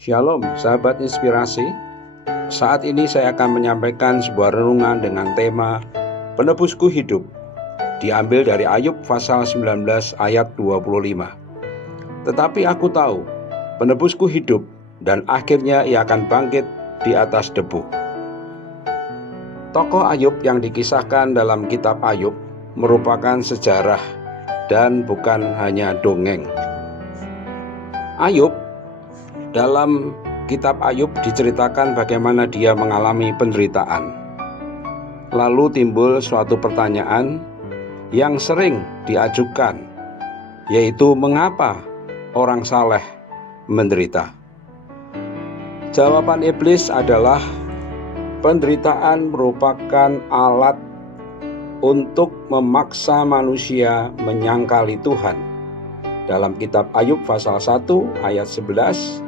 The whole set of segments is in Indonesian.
Shalom, sahabat inspirasi. Saat ini saya akan menyampaikan sebuah renungan dengan tema Penebusku Hidup, diambil dari Ayub pasal 19 ayat 25. Tetapi aku tahu, penebusku hidup, dan akhirnya ia akan bangkit di atas debu. Tokoh Ayub yang dikisahkan dalam kitab Ayub merupakan sejarah dan bukan hanya dongeng. Ayub, dalam kitab Ayub diceritakan bagaimana dia mengalami penderitaan. Lalu timbul suatu pertanyaan yang sering diajukan, yaitu mengapa orang saleh menderita? Jawaban iblis adalah penderitaan merupakan alat untuk memaksa manusia menyangkali Tuhan. Dalam kitab Ayub pasal 1 ayat 11,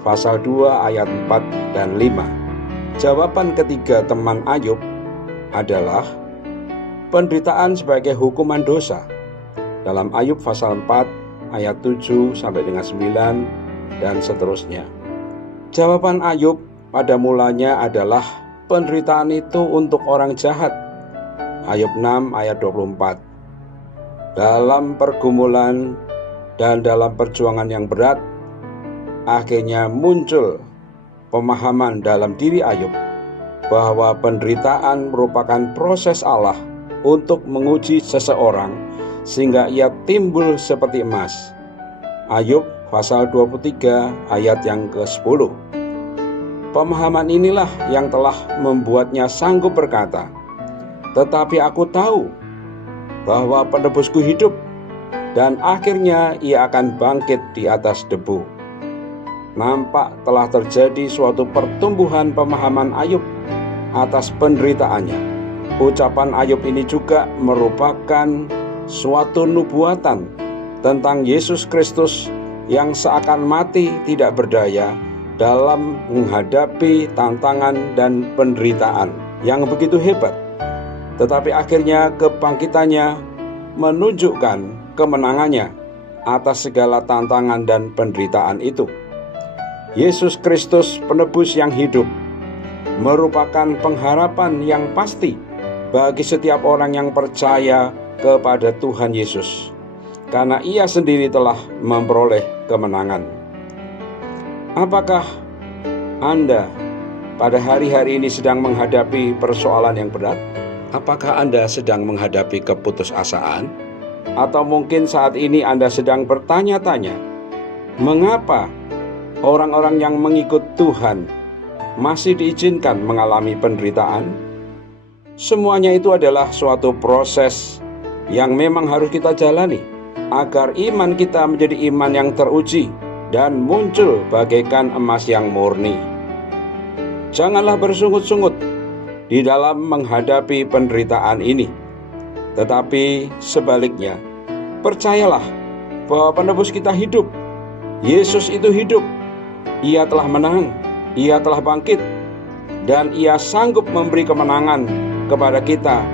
pasal 2 ayat 4 dan 5. Jawaban ketiga teman Ayub adalah penderitaan sebagai hukuman dosa. Dalam Ayub pasal 4 ayat 7 sampai dengan 9 dan seterusnya. Jawaban Ayub pada mulanya adalah penderitaan itu untuk orang jahat. Ayub 6 ayat 24. Dalam pergumulan dan dalam perjuangan yang berat, akhirnya muncul pemahaman dalam diri Ayub bahwa penderitaan merupakan proses Allah untuk menguji seseorang sehingga ia timbul seperti emas. Ayub pasal 23 ayat yang ke-10. Pemahaman inilah yang telah membuatnya sanggup berkata, "Tetapi aku tahu bahwa penebusku hidup, dan akhirnya ia akan bangkit di atas debu." Nampak telah terjadi suatu pertumbuhan pemahaman Ayub atas penderitaannya. Ucapan Ayub ini juga merupakan suatu nubuatan tentang Yesus Kristus yang seakan mati tidak berdaya dalam menghadapi tantangan dan penderitaan yang begitu hebat. Tetapi akhirnya kebangkitannya menunjukkan kemenangannya atas segala tantangan dan penderitaan itu. Yesus Kristus penebus yang hidup merupakan pengharapan yang pasti bagi setiap orang yang percaya kepada Tuhan Yesus, karena Ia sendiri telah memperoleh kemenangan. Apakah Anda pada hari-hari ini sedang menghadapi persoalan yang berat? Apakah Anda sedang menghadapi keputusasaan? Atau mungkin saat ini Anda sedang bertanya-tanya, mengapa orang-orang yang mengikut Tuhan masih diizinkan mengalami penderitaan? Semuanya itu adalah suatu proses yang memang harus kita jalani agar iman kita menjadi iman yang teruji dan muncul bagaikan emas yang murni. Janganlah bersungut-sungut di dalam menghadapi penderitaan ini, tetapi sebaliknya, percayalah bahwa penebus kita hidup. Yesus itu hidup. Ia telah menang, Ia telah bangkit, dan Ia sanggup memberi kemenangan kepada kita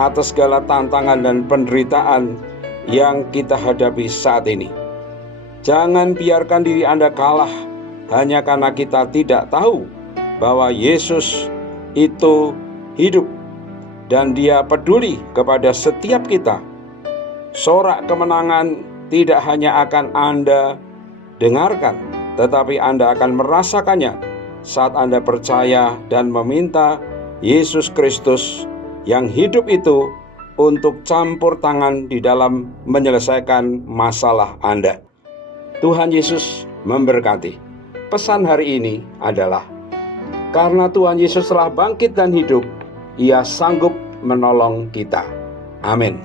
atas segala tantangan dan penderitaan yang kita hadapi saat ini. Jangan biarkan diri Anda kalah hanya karena kita tidak tahu bahwa Yesus itu hidup dan Dia peduli kepada setiap kita. Sorak kemenangan tidak hanya akan Anda dengarkan, tetapi Anda akan merasakannya saat Anda percaya dan meminta Yesus Kristus yang hidup itu untuk campur tangan di dalam menyelesaikan masalah Anda. Tuhan Yesus memberkati. Pesan hari ini adalah, karena Tuhan Yesus telah bangkit dan hidup, Ia sanggup menolong kita. Amin.